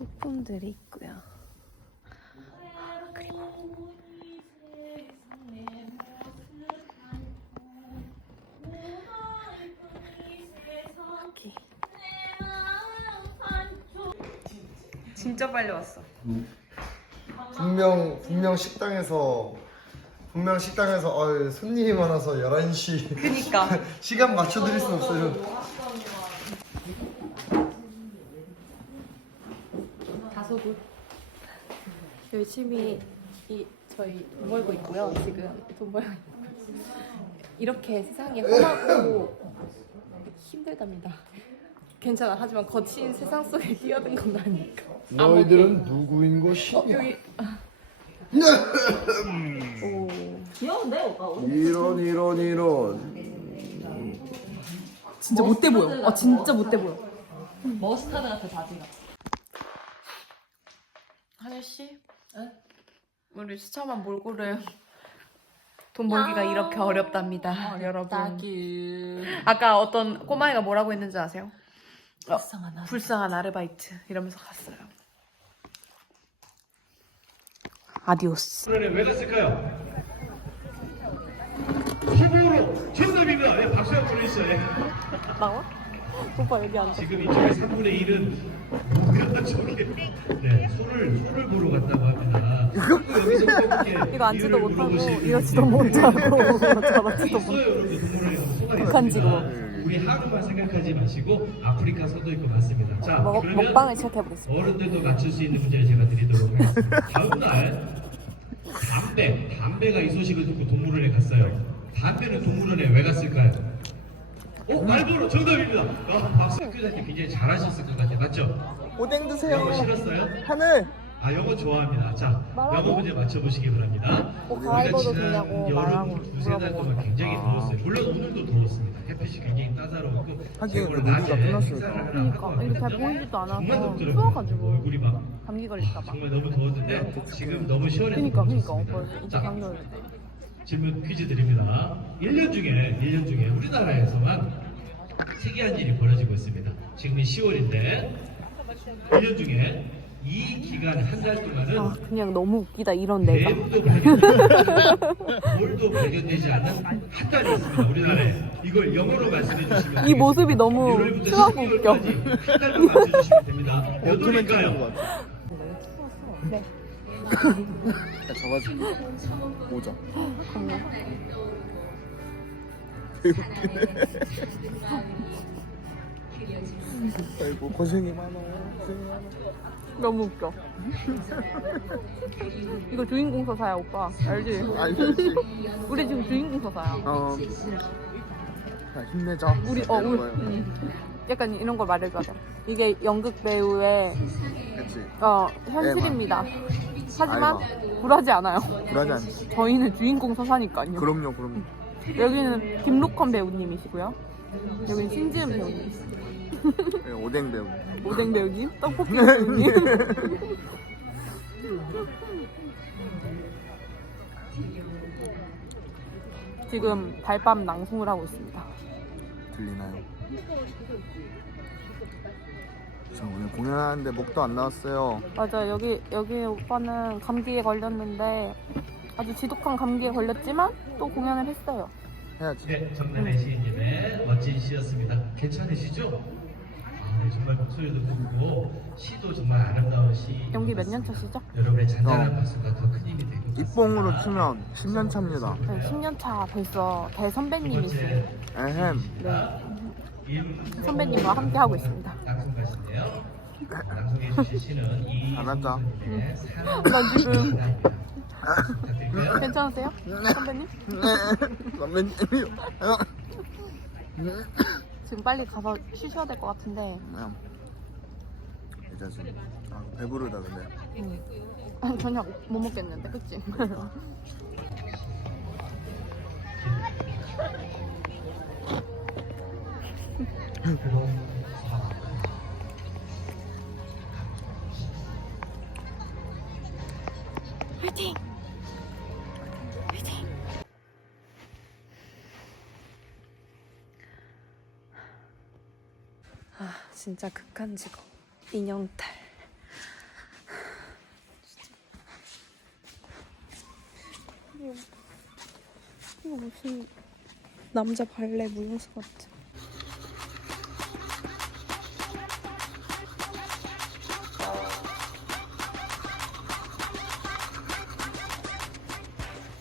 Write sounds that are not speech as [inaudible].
소품들이 있고요. 진짜 빨리 왔어. 음. 분명 분명 식당에서 분명 식당에서 어, 손님이 많아서 11시 그러니까. [laughs] 시간 맞춰 드릴 순 없어요. 열심히 이 저희 돈 벌고 있고요. 지금 돈 벌고 있어요. 이렇게 세상이 험하고 힘들답니다. 괜찮아. 하지만 거친 세상 속에 뛰어든 건 아니니까. 너희들은 아무게. 누구인 것이냐? 어, 아. [laughs]. 귀여운데 오빠. [laughs] 이런 이런 이런. 음. 진짜 못돼 보여. 아 진짜 못돼 보여. 음. 머스타드 같아 바지가. 씨 우리 수차만몰고래요돈 [laughs] 벌기가 이렇게 어렵답니다, 아, 여러분. 따기유. 아까 어떤 꼬마애가 뭐라고 했는지 아세요? 음, 불쌍한, 아르바이트. 어, 불쌍한, 아르바이트 이러면서 갔어요. 아디오스. 그늘은왜 갔을까요? 15호로 정답입니다. 예, 박수 한번 주세요. 나와? 지금 아 이쪽에 3분의 1은 [laughs] 네, 소를 소를 보러 갔다고 합니다. [laughs] 이거 앉지도 못하고 이러지도 못하고 잡아지도 못하고 북한지고 우리 하루만 생각하지 마시고 아프리카 서도 있고 맞습니다. 자 먹, 그러면 어른들도 맞출 수 있는 문제를 제가 드리도록 하겠습니다. 다음 날 담배, 담배가 이 소식을 듣고 동물원에 갔어요. 담배는 동물원에 왜 갔을까요? 오, 말보로 음. 정답입니다. 아, 박수 교장님 음. 굉장히 잘하셨것 같아요. 맞죠? 오뎅 드세요. 영었어요 하늘. 아, 영어 좋아합니다. 자, 영어 문제 맞춰보시기 바랍니다. 오, 어, 그 우리가 지난 되냐고. 여름 두세 달 동안 굉장히 더웠어요. 아. 물론 오늘도 더웠습니다. 아. 햇빛이 굉장히 따사로웠고. 하긴 오늘 낮에 끝났어요. 식사를 하 그러니까, 이게잘 보이지도 않아서. 정말 더워가지고. 감기 걸릴까봐. 정말 너무 더웠는데, 지금 너무 시원해. 그니까, 그니까. 자, 감기 걸릴 질문 퀴즈 드립니다. 1년 중에, 1년 중에 우리나라에서만 특이한 일이 벌어지고 있습니다. 지금이 10월인데, 1년 중에 이 기간 한 달 동안은 아, 그냥 너무 웃기다 이런 내가 뭘도 발견되지 [laughs] 발견 않는한 달이 있습 우리나라에 이걸 영어로 말씀해 주시면 이 되겠습니까? 모습이 너무 추하고 웃겨 한 달도 맞춰주시면 됩니다 몇 월일까요? 네. 야, 잡아주고 모자 겁나 웃기네 [laughs] 아이고 고생이 많아, 고생이 많아 너무 웃겨 [laughs] [laughs] 이거 주인공 서사야 오빠 알지? 알지 [laughs] 우리 지금 주인공 서사야 [laughs] 어. 자 힘내자 우리 어 우리, 어, 우리. 우리. 응. 약간 이런 걸 말해줘야 돼. 이게 연극 배우의 어, 현실입니다. 예, 하지만 아, 예, 불하지 않아요. 불하지 않아요. [laughs] 저희는 주인공 서사니까요. 그럼요, 그럼요. 여기는 김록헌 배우님이시고요. 여기는 신지은 배우님. [laughs] 예, 오뎅 배우. 오뎅 배우님? 떡볶이 배우님? [laughs] [laughs] 지금 달밤 낭송을 하고 있습니다. 들리나요? 자 오늘 공연하는데 목도 안 나왔어요 맞아 여기 여기 오빠는 감기에 걸렸는데 아주 지독한 감기에 걸렸지만 또 공연을 했어요 해야지 네, 정남 멋진 시였습니다 괜찮으시죠? 정말 목소리도 크고 시도 정말 아름다운 시 연기 몇 년 차시죠? 여러분의 잔잔한 박수가 어. 더큰 힘이 되고 입봉으로 갔습니다. 치면 1년 차입니다 네년차 벌써 대선배님이시네 에헴 네. 선배님과 함께 하고 있습니다. 안할하세요 안녕하세요. 나 지금 [laughs] 응. 응. 응. [laughs] [laughs] 괜찮으세요, 선배님? 선배님 [laughs] 지금 빨리 가서 쉬셔야 될 것 같은데. 네. 이제 아, 배부르다 근데. 저녁 [laughs] 못 먹겠는데, 그치? [laughs] 화이팅! 화이아 진짜 극한 직업 인형탈 진짜. 이거 무슨 남자 발레 무용수 같아.